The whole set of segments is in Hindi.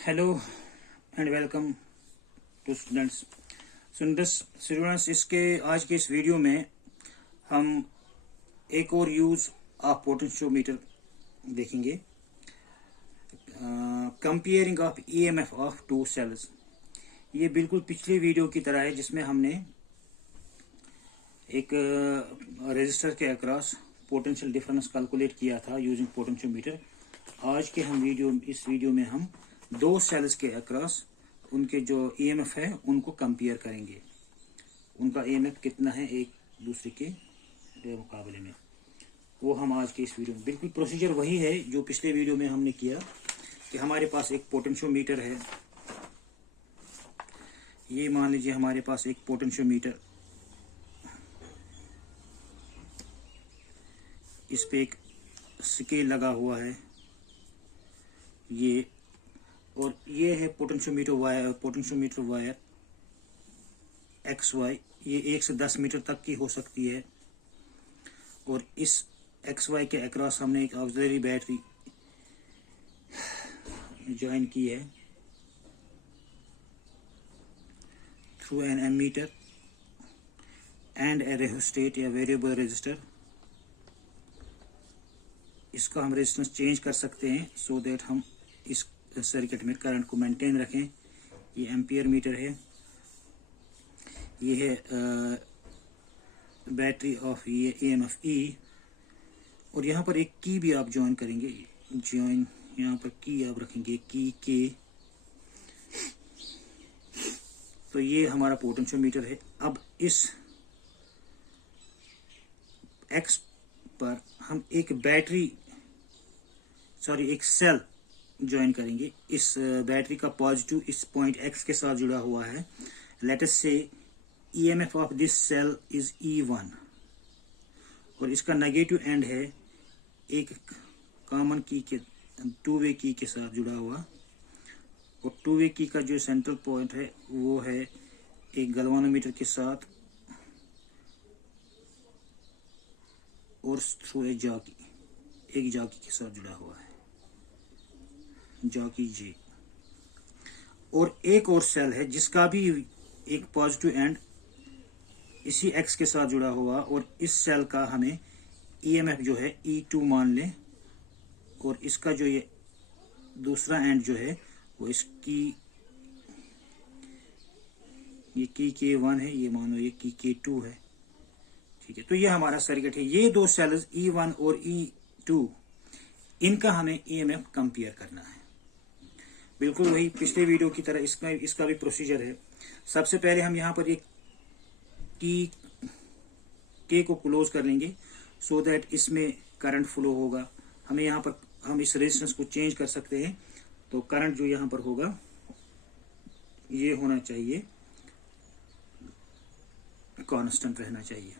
Hello and welcome to students. इसके आज के इस वीडियो में हम एक और यूज ऑफ पोटेंशियोमीटर देखेंगे। Comparing of EMF of two cells. ये बिल्कुल पिछले वीडियो की तरह है जिसमें हमने एक रेजिस्टर के अक्रॉस पोटेंशियल डिफरेंस कैलकुलेट किया था यूजिंग पोटेंशियोमीटर। आज के इस वीडियो में हम दो सेल्स के अक्रॉस उनके जो ईएमएफ है उनको कंपेयर करेंगे। उनका ईएमएफ कितना है एक दूसरे के मुकाबले में, वो हम आज के इस वीडियो में बिल्कुल प्रोसीजर वही है जो पिछले वीडियो में हमने किया कि हमारे पास एक पोटेंशियोमीटर है। ये मान लीजिए हमारे पास एक पोटेंशियोमीटर, इस पे एक स्केल लगा हुआ है ये, और ये है पोटेंशियोमीटर वायर XY। ये 1 से 10 मीटर तक की हो सकती है। और इस XY के अक्रॉस हमने एक ऑक्सिलरी बैटरी ज्वाइन की है थ्रू एन एमीटर एंड ए रेजिस्टेट या वेरिएबल रेजिस्टर। इसका हम रेजिस्टेंस चेंज कर सकते हैं सो दैट हम इस सर्किट में करंट को मेंटेन रखें। ये एम्पियर मीटर है, ये है बैटरी ऑफ ये EMF E। और यहाँ पर एक की भी आप ज्वाइन करेंगे, यहाँ पर की आप रखेंगे की के। तो ये हमारा पोटेंशियोमीटर है। अब इस X पर हम एक एक सेल ज्वाइन करेंगे। इस बैटरी का पॉजिटिव इस पॉइंट X के साथ जुड़ा हुआ है। Let us say EMF of this cell is E1 और इसका नेगेटिव एंड है एक कॉमन की के टू वे की के साथ जुड़ा हुआ। और टू वे की का जो सेंट्रल पॉइंट है वो है एक गैल्वेनोमीटर के साथ और थ्रू एक जॉकी के साथ जुड़ा हुआ है, जॉकी J। और एक और सेल है जिसका भी एक पॉजिटिव एंड इसी X के साथ जुड़ा हुआ, और इस सेल का हमें EMF जो है E2 मान लें। और इसका जो ये दूसरा एंड जो है वो इसकी ये की K1 है, ये मानो ये की K2 है। ठीक है, तो ये हमारा सर्किट है। ये दो सेल्स E1 और E2, इनका हमें EMF कंपेयर करना है। बिल्कुल वही पिछले वीडियो की तरह इसका भी प्रोसीजर है। सबसे पहले हम यहाँ पर एक के को क्लोज कर लेंगे सो दैट इसमें करंट फ्लो होगा। हमें यहाँ पर हम इस रेजिस्टेंस को चेंज कर सकते हैं। तो करंट जो यहाँ पर होगा ये होना चाहिए, कांस्टेंट रहना चाहिए।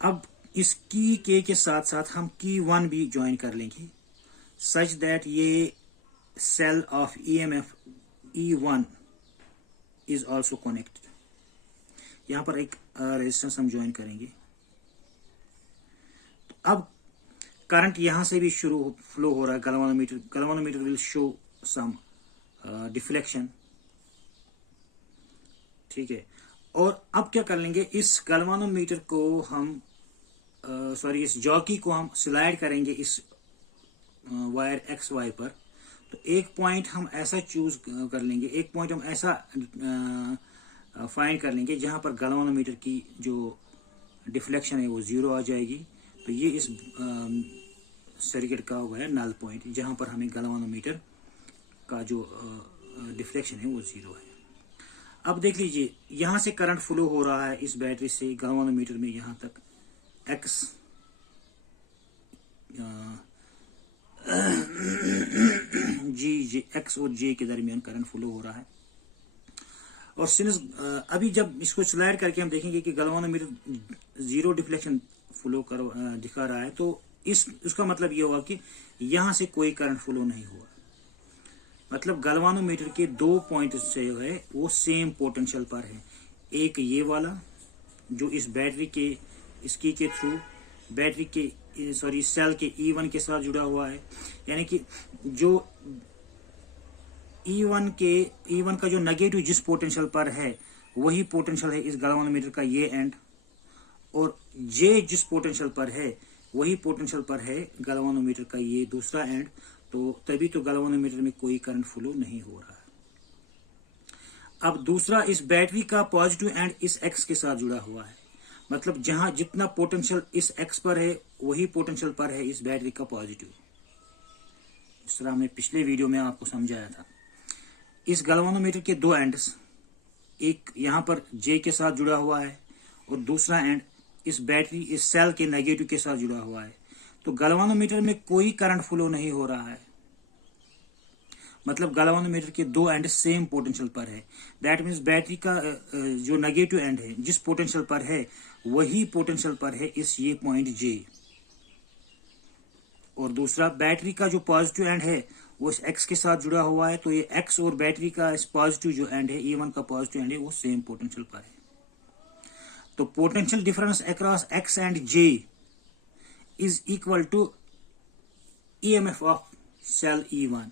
अब इस की के साथ साथ हम की 1 भी ज्वाइन कर लेंगे सच दैट ये cell of EMF E1 is also connected. यहां पर एक रेजिस्टेंस हम ज्वाइन करेंगे। तो अब करंट यहां से भी फ्लो हो रहा है। Galvanometer will show some deflection. ठीक है, और अब क्या कर लेंगे, इस गैल्वेनोमीटर को हम इस जॉकी को हम स्लाइड करेंगे इस वायर XY पर। तो एक पॉइंट हम ऐसा चूज कर लेंगे, एक पॉइंट हम ऐसा फाइंड कर लेंगे जहां पर गैल्वेनोमीटर की जो डिफ्लेक्शन है वो 0 आ जाएगी। तो ये इस सर्किट का वो है नल पॉइंट जहां पर हमें गैल्वेनोमीटर का जो डिफ्लेक्शन है वो 0 है। अब देख लीजिए यहां से करंट फ्लो हो रहा है इस बैटरी से गैल्वेनोमीटर में यहां तक X X और J के दरमियान करंट फ्लो हो रहा है। और सिंस अभी जब इसको स्लाइड करके हम देखेंगे कि गैल्वेनोमीटर 0 डिफ्लेक्शन फ्लो दिखा रहा है, तो उसका मतलब ये होगा कि यहां से कोई करंट फ्लो नहीं हुआ। मतलब गैल्वेनोमीटर के दो पॉइंट से है वो सेम पोटेंशियल पर है। एक ये वाला जो इस बैटरी के इसकी के थ्रू बैटरी के सेल के E1 के साथ जुड़ा हुआ है, यानी कि जो E1 का जो नेगेटिव जिस पोटेंशियल पर है वही पोटेंशियल है इस गैल्वेनोमीटर का ये एंड, और J जिस पोटेंशियल पर है वही पोटेंशियल पर है गैल्वेनोमीटर का ये दूसरा एंड। तो तभी तो गैल्वेनोमीटर में कोई करंट फ्लो नहीं हो रहा है। अब दूसरा, इस बैटरी का पॉजिटिव एंड इस X के साथ जुड़ा हुआ है, मतलब जहां जितना पोटेंशियल इस X पर है वही पोटेंशियल पर है इस बैटरी का पॉजिटिव। इस तरह हमने पिछले वीडियो में आपको समझाया था। इस गैल्वेनोमीटर के दो एंड्स, एक यहां पर J के साथ जुड़ा हुआ है और दूसरा एंड इस बैटरी इस सेल के नेगेटिव के साथ जुड़ा हुआ है। तो गैल्वेनोमीटर में कोई करंट फ्लो नहीं हो रहा है, मतलब गैल्वेनोमीटर के दो एंड सेम पोटेंशियल पर है। दैट मीन्स बैटरी का जो नेगेटिव एंड है जिस पोटेंशियल पर है वही पोटेंशियल पर है इस ये पॉइंट J, और दूसरा बैटरी का जो पॉजिटिव एंड है वो इस X के साथ जुड़ा हुआ है। तो ये X और बैटरी का इस पॉजिटिव जो एंड है E1 का पॉजिटिव एंड है वो सेम पोटेंशियल पर है। तो potential difference across X and J is equal to EMF of cell E1।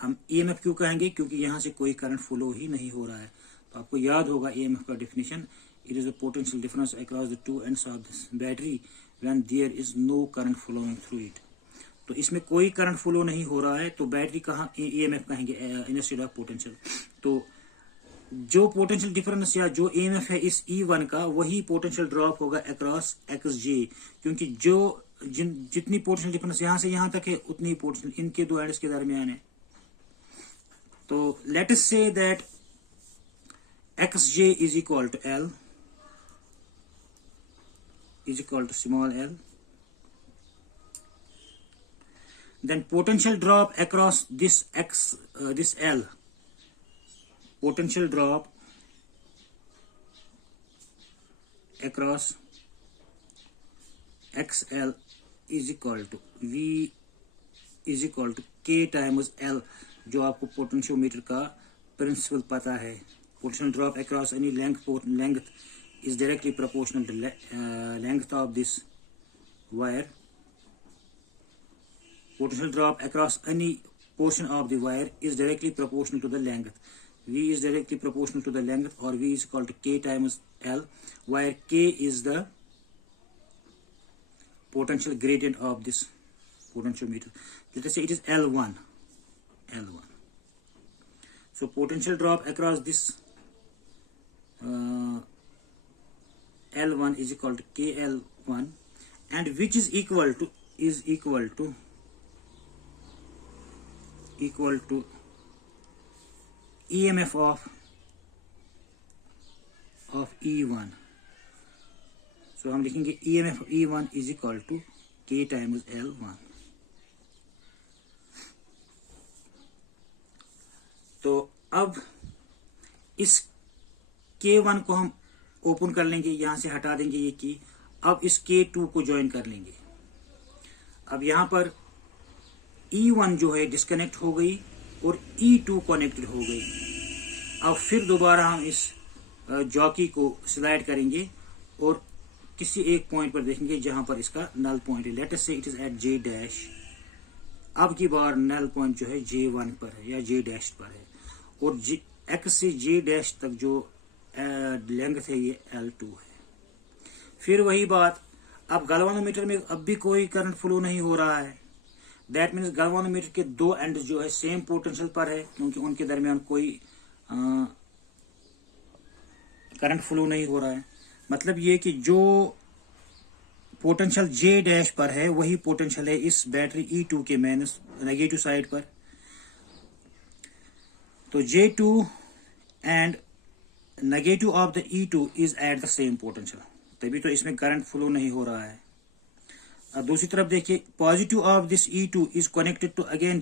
हम EMF क्यों कहेंगे? क्योंकि यहां से कोई करंट फ्लो ही नहीं हो रहा है। तो आपको याद होगा EMF का definition, it is the potential difference across the two ends of this battery when there is no current flowing through it. तो इसमें कोई करंट फ्लो नहीं हो रहा है, तो बैटरी कहाँ EMF कहेंगे इंस्टेड ऑफ पोटेंशियल। तो जो पोटेंशियल डिफरेंस या जो EMF है इस E1 का वही पोटेंशियल ड्रॉप होगा अक्रॉस XJ, क्योंकि जो जितनी पोटेंशियल डिफरेंस यहां से यहां तक है उतनी पोटेंशियल इनके दो एंड्स के दरमियान है। तो let us say that XJ is equal to L, is equal to small l, then potential drop across this this L, potential drop across XL is equal to V is equal to K times L, जो आपको पोटेंशियोमीटर का प्रिंसिपल पता है। Potential drop across any length is directly proportional to length of this wire. Potential drop across any portion of the wire is directly proportional to the length. V is directly proportional to the length, or V is equal to K times L, where K is the potential gradient of this potentiometer. Let us say it is L1. So potential drop across this L1 is equal to KL1, and which is equal to EMF of E1. So हम लिखेंगे EMF of E1 is equal to K times L1. तो अब इस K1 को हम ओपन कर लेंगे, यहां से हटा देंगे ये की। अब इस K2 को ज्वाइन कर लेंगे। अब यहां पर E1 जो है डिस्कनेक्ट हो गई और E2 कनेक्टेड हो गई। अब फिर दोबारा हम इस जॉकी को स्लाइड करेंगे और किसी एक पॉइंट पर देखेंगे जहां पर इसका नल पॉइंट है। Let us say it is at J dash. अब की बार नल पॉइंट जो है J1 पर है या J डैश पर है, और X से J डैश तक जो लेंथ है ये L2 है। फिर वही बात, अब गैल्वेनोमीटर में अब भी कोई करंट फ्लो नहीं हो रहा है। दैट मीन्स गैल्वेनोमीटर के दो एंड जो है सेम पोटेंशियल पर है, क्योंकि उनके दरमियान कोई करंट फ्लो नहीं हो रहा है। मतलब ये कि जो पोटेंशियल J डैश पर है वही पोटेंशियल है इस बैटरी E2 के नेगेटिव साइड पर। तो J2 and negative of the E2 is at the same potential, तभी तो इसमें करंट फ्लो नहीं हो रहा है। अब दूसरी तरफ देखिए, positive of this E2 is connected to again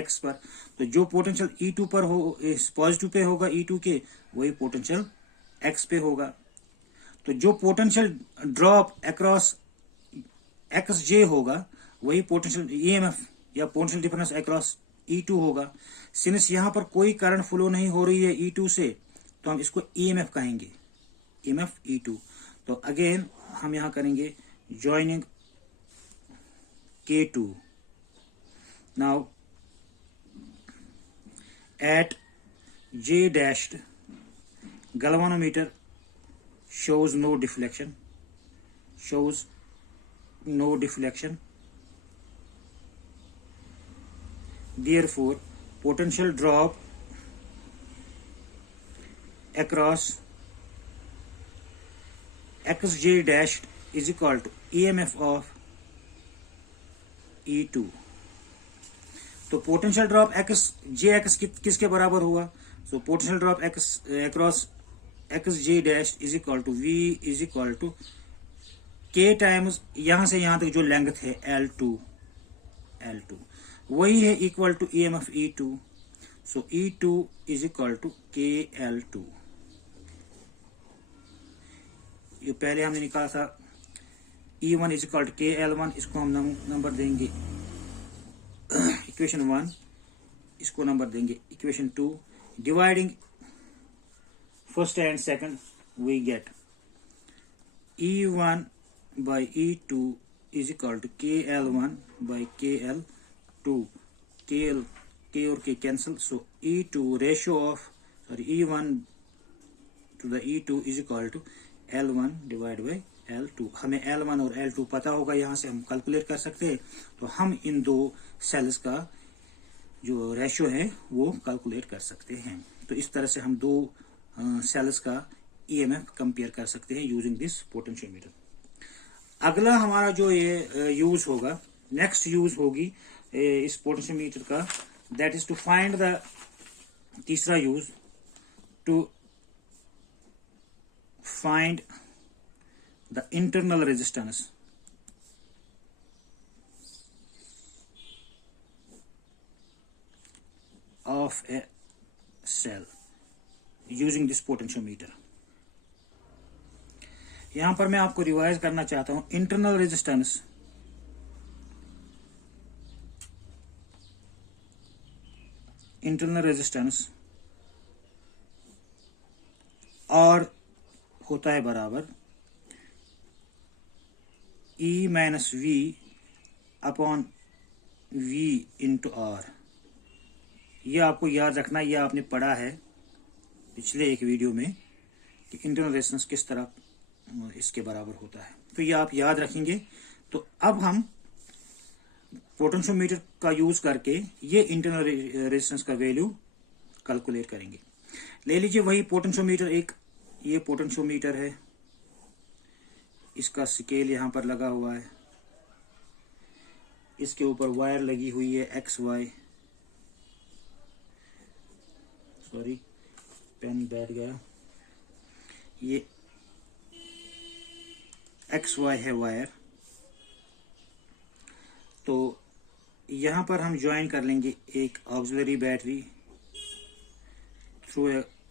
X पर। तो जो पोटेंशियल E2 पर हो इस पॉजिटिव पे होगा E2 के, वही पोटेंशियल X पे होगा। तो जो पोटेंशियल ड्रॉप अक्रॉस XJ होगा वही पोटेंशियल EMF या पोटेंशियल डिफरेंस अक्रॉस E2 होगा। सिंस यहां पर कोई करंट फ्लो नहीं हो रही है E2 से, तो हम इसको EMF कहेंगे, EMF E2। तो अगेन हम यहां करेंगे joining K2। Now at J dashed galvanometer shows no deflection, therefore potential drop across xj dashed is equal to EMF of E2। तो potential drop X J X किसके बराबर हुआ? So potential drop X across X J dash is equal to V is equal to K times यहां से यहां तक जो लेंथ है L2 वही है equal to EMF E2। So E2 is equal to KL2। ये पहले हमने निकाला था E1 is equal to KL1, इसको हम नंबर देंगे इक्वेशन 1, इसको नंबर देंगे equation 2। Dividing first and second we get E1 by E2 is equal to KL1 by KL2। K और K cancel, so E2 ratio of E1 to the E2 is equal to L1 divide by L2। हमें L1 और L2 पता होगा, यहां से हम कैलकुलेट कर सकते हैं। तो हम इन दो सेल्स का जो रेशियो है वो कैलकुलेट कर सकते हैं। तो इस तरह से हम दो सेल्स का EMF कंपेयर कर सकते हैं यूजिंग दिस पोटेंशियोमीटर। अगला हमारा जो ये यूज होगा, नेक्स्ट यूज होगी इस पोटेंशियोमीटर का, that is to find the, तीसरा use to find the internal resistance of a cell using this potentiometer। यहां पर मैं आपको रिवाइज करना चाहता हूं, इंटरनल रेजिस्टेंस और होता है बराबर E minus V upon V into R। ये आपको याद रखना, ये आपने पढ़ा है पिछले एक वीडियो में कि इंटरनल रेजिस्टेंस किस तरह इसके बराबर होता है, तो ये आप याद रखेंगे। तो अब हम पोटेंशियोमीटर का यूज करके ये इंटरनल रेजिस्टेंस का वैल्यू कैलकुलेट करेंगे। ले लीजिए वही पोटेंशियोमीटर, एक ये पोटेंशियोमीटर है, इसका स्केल यहां पर लगा हुआ है, इसके ऊपर वायर लगी हुई है XY, सॉरी पेन बैठ गया, ये XY है वायर। तो यहां पर हम ज्वाइन कर लेंगे एक auxiliary battery through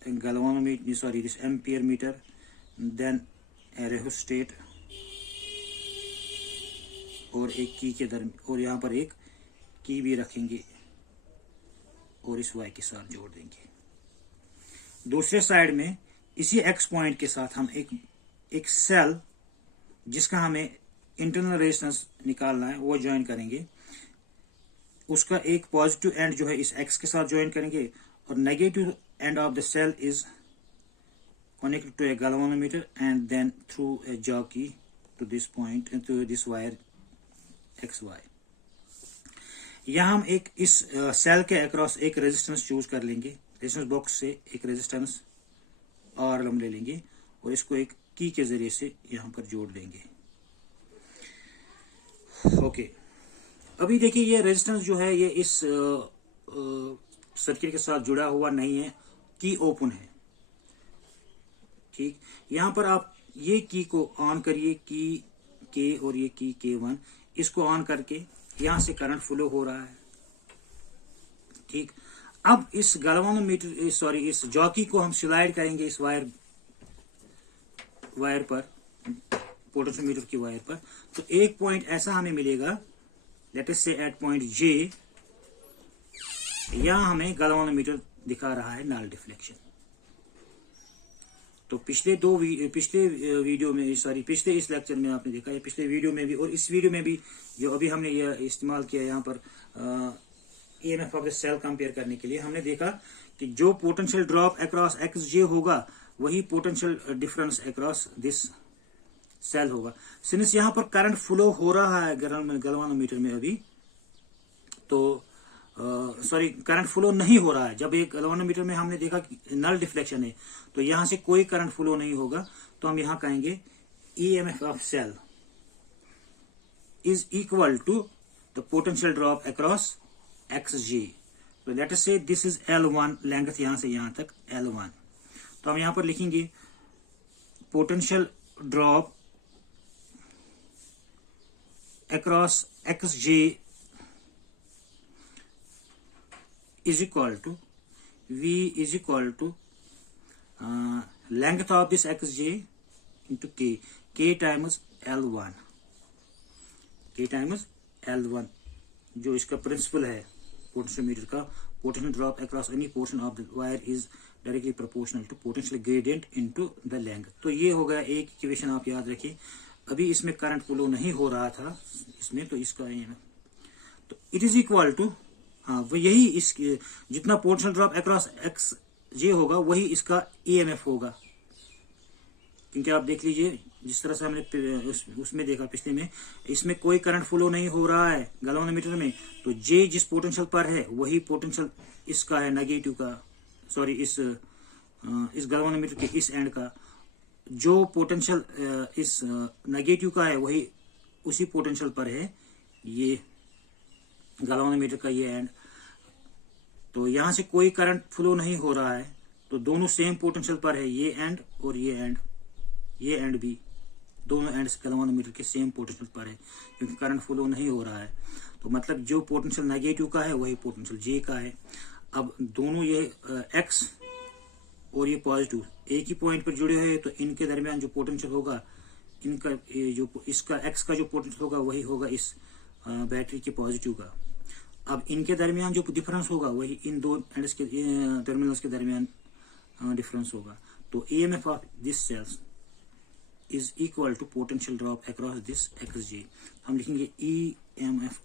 galvanometer, sorry this ampere meter, then rheostat और एक की के दरमियान, और यहाँ पर एक की भी रखेंगे और इस वाई के साथ जोड़ देंगे। दूसरे साइड में इसी एक्स पॉइंट के साथ हम एक सेल जिसका हमें इंटरनल रेजिस्टेंस निकालना है वो ज्वाइन करेंगे। उसका एक पॉजिटिव एंड जो है इस एक्स के साथ ज्वाइन करेंगे और negative end of the cell is connected to a galvanometer and then through a jockey to this point and to this wire XY। यहाँ हम एक इस सेल के अक्रॉस एक रेजिस्टेंस चूज कर लेंगे, रेजिस्टेंस बॉक्स से एक रेजिस्टेंस और हम ले लेंगे और इसको एक की के जरिए से यहाँ पर जोड़ देंगे। ओके, अभी देखिए ये रेजिस्टेंस जो है ये इस सर्किट के साथ जुड़ा हुआ नहीं है, की ओपन है, ठीक। यहां पर आप ये की को ऑन करिए, की के और ये की K1, इसको ऑन करके यहां से करंट फ्लो हो रहा है, ठीक। अब इस गैल्वानोमीटर, सॉरी इस जॉकी को हम स्लाइड करेंगे इस वायर पर, पोटेंशियोमीटर की वायर पर। तो एक पॉइंट ऐसा हमें मिलेगा, लेट अस से एट पॉइंट J, यहां हमें गैल्वानोमीटर दिखा रहा है नल डिफ्लेक्शन। तो पिछले वीडियो में, सॉरी पिछले इस लेक्चर में आपने देखा है, पिछले वीडियो में भी और इस वीडियो में भी जो अभी हमने ये इस्तेमाल किया यहाँ पर EMF of the cell compare करने के लिए हमने देखा कि जो potential drop across X J होगा वही potential difference across this cell होगा। सिंस यहाँ पर करंट फ्लो हो रहा है गैल्वानोमीटर में अभी, तो सॉरी करंट फ्लो नहीं हो रहा है। जब एक गैल्वानोमीटर में हमने देखा कि नल डिफ्लेक्शन है, तो यहां से कोई करंट फ्लो नहीं होगा, तो हम यहां कहेंगे EMF of cell is equal to the potential drop across xg। तो let us say this is L1, length यहां से यहां तक L1। तो हम यहां पर लिखेंगे potential drop across xj is equal to V is equal to length of this xj into k times L1, k times L1 जो इसका प्रिंसिपल है पोटेंशियोमीटर का। Potential drop across any portion of the wire is directly proportional to potential gradient into the length. तो ये हो गया एक इक्वेशन, आप याद रखिए। अभी इसमें करंट फ्लो नहीं हो रहा था इसमें, तो इसका तो इट इज इक्वल टू, हाँ वो यही इस जितना potential drop across X J होगा वही इसका ईएमएफ होगा। क्योंकि आप देख लीजिए जिस तरह से हमने उसमें देखा पिछले में, इसमें कोई करंट फ्लो नहीं हो रहा है गैल्वानोमीटर में, तो जे जिस पोटेंशियल पर है वही पोटेंशियल इसका है नेगेटिव का, सॉरी इस गैल्वानोमीटर के इस एंड का। जो पोटेंशियल इस नेगेटिव का है वही उसी पोटेंशियल पर है ये गैल्वानोमीटर का ये एंड। तो यहां से कोई करंट फ्लो नहीं हो रहा है, तो दोनों सेम पोटेंशियल पर है, ये एंड और ये एंड भी, दोनों एंड्स गैल्वानोमीटर के सेम पोटेंशियल पर है क्योंकि करंट फ्लो नहीं हो रहा है। तो मतलब जो पोटेंशियल नेगेटिव का है वही पोटेंशियल जे का है। अब दोनों ये एक्स और ये पॉजिटिव एक ही पॉइंट पर जुड़े हुए हैं, तो इनके दरमियान जो पोटेंशियल होगा, इनका जो इसका एक्स का जो पोटेंशियल होगा वही होगा इस बैटरी के पॉजिटिव का। अब इनके दरमियान जो डिफरेंस होगा वही इन दो एंड्स के टर्मिनल्स के दरमियान डिफरेंस होगा। तो EMF of this cells is equal to potential drop across this xj। हम लिखेंगे EMF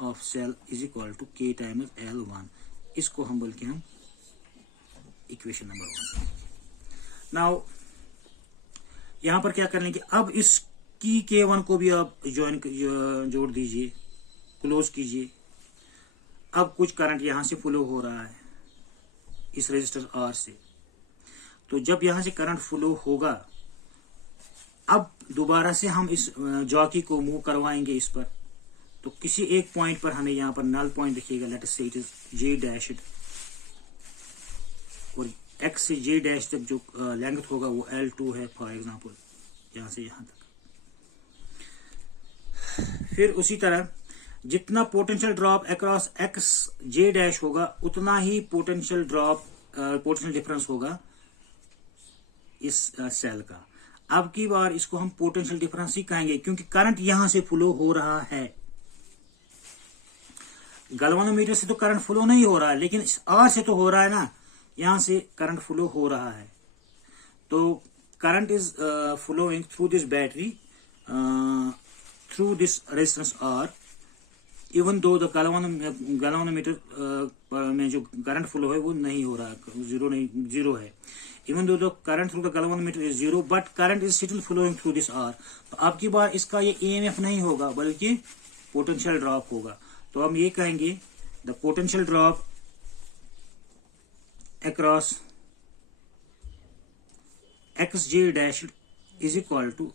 of cell is equal to k times L1। इसको हम बोल के हम इक्वेशन नंबर 1। नाउ यहां पर क्या कर लेंगे, अब इसकी K1 को भी आप जोड़ दीजिए, क्लोज कीजिए। अब कुछ करंट यहां से फ्लो हो रहा है इस रेजिस्टर R से, तो जब यहां से करंट फ्लो होगा, अब दोबारा से हम इस जॉकी को मूव करवाएंगे इस पर। तो किसी एक पॉइंट पर हमें यहाँ पर नल पॉइंट दिखेगा, late us say it is J dash, और एक्स से जे डैश तक जो लेंथ होगा वो L2 है फॉर एग्जांपल, यहां से यहां तक। फिर उसी तरह जितना potential drop across X J dash होगा उतना ही पोटेंशियल डिफरेंस होगा इस सेल का। अब की बार इसको हम पोटेंशियल डिफरेंस ही कहेंगे क्योंकि करंट यहां से फ्लो हो रहा है। गैल्वानोमीटर से तो करंट फ्लो नहीं हो रहा है, लेकिन आर से तो हो रहा है ना, यहां से करंट फ्लो हो रहा है। तो current is flowing through this battery through this resistance R, even though the galvanometer में जो करंट फ्लो है वो नहीं हो रहा है, जीरो है। Even though the current through the galvanometer is zero, but current is still flowing through this R। तो अब की बार इसका ये EMF नहीं होगा बल्कि पोटेंशियल ड्रॉप होगा। तो हम ये कहेंगे the potential drop across xj dash is equal to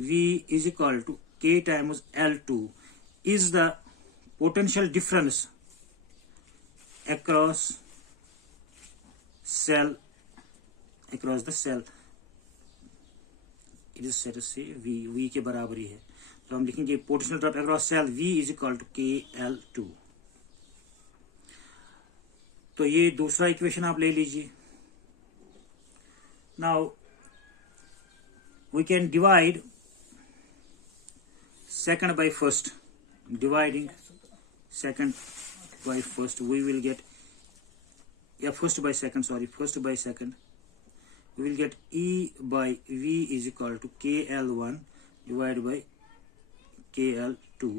V is equal to k times L2 is the potential difference across the cell। It is set से V के बराबर ही है, तो हम लिखेंगे potential drop across cell V is equal to KL2। तो ये दूसरा इक्वेशन आप ले लीजिए। Now we can divide second by first. Dividing second by first we will get, या first by second we will get E by V is equal to KL1 divided by KL2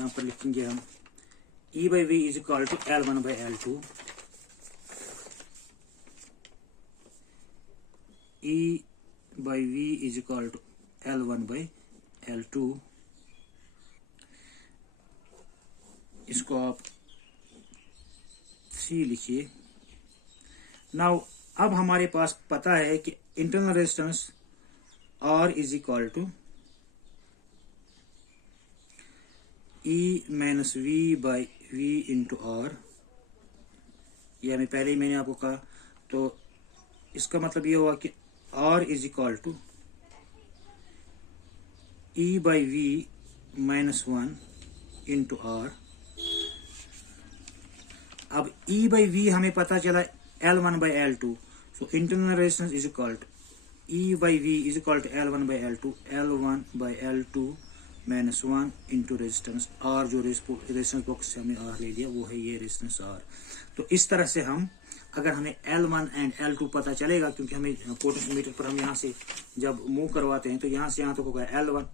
यहाँ पर लिखेंगे हम E by V is equal to L1 by L2, E by V is equal to L1 by L2। इसको आप 3 लिखिए। नाउ अब हमारे पास पता है कि internal resistance R is equal to E minus V by V into R। यह मैं पहले ही मैंने आपको कहा, तो इसका मतलब ये हुआ कि R is equal to E by V minus 1 into R। अब E बाई V हमें पता चला L1 by L2, so internal resistance is equal to E by V is equal to L1 by L2, L1 by L2 minus 1 into resistance R, जो रेजिस्टेंस बॉक्स से हमें R ले लिया वो है ये रेजिस्टेंस R। तो इस तरह से हम, अगर हमें L1 एंड L2 पता चलेगा, क्योंकि हमें पोटेंशियोमीटर पर हम यहाँ से जब मूव करवाते हैं तो यहाँ से यहाँ तक होगा L1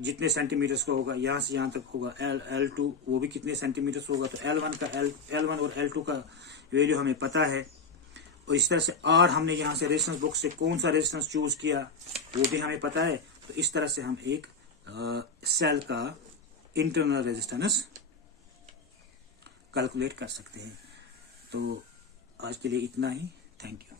जितने सेंटीमीटर्स का होगा, यहाँ से यहाँ तक होगा L2 वो भी कितने सेंटीमीटर्स होगा। तो L1 और L2 का वैल्यू हमें पता है, और इस तरह से R हमने यहाँ से रेजिस्टेंस बॉक्स से कौन सा रेजिस्टेंस चूज किया वो भी हमें पता है। तो इस तरह से हम एक सेल का इंटरनल रेजिस्टेंस कैलकुलेट कर सकते हैं। तो आज के लिए इतना ही। Thank you.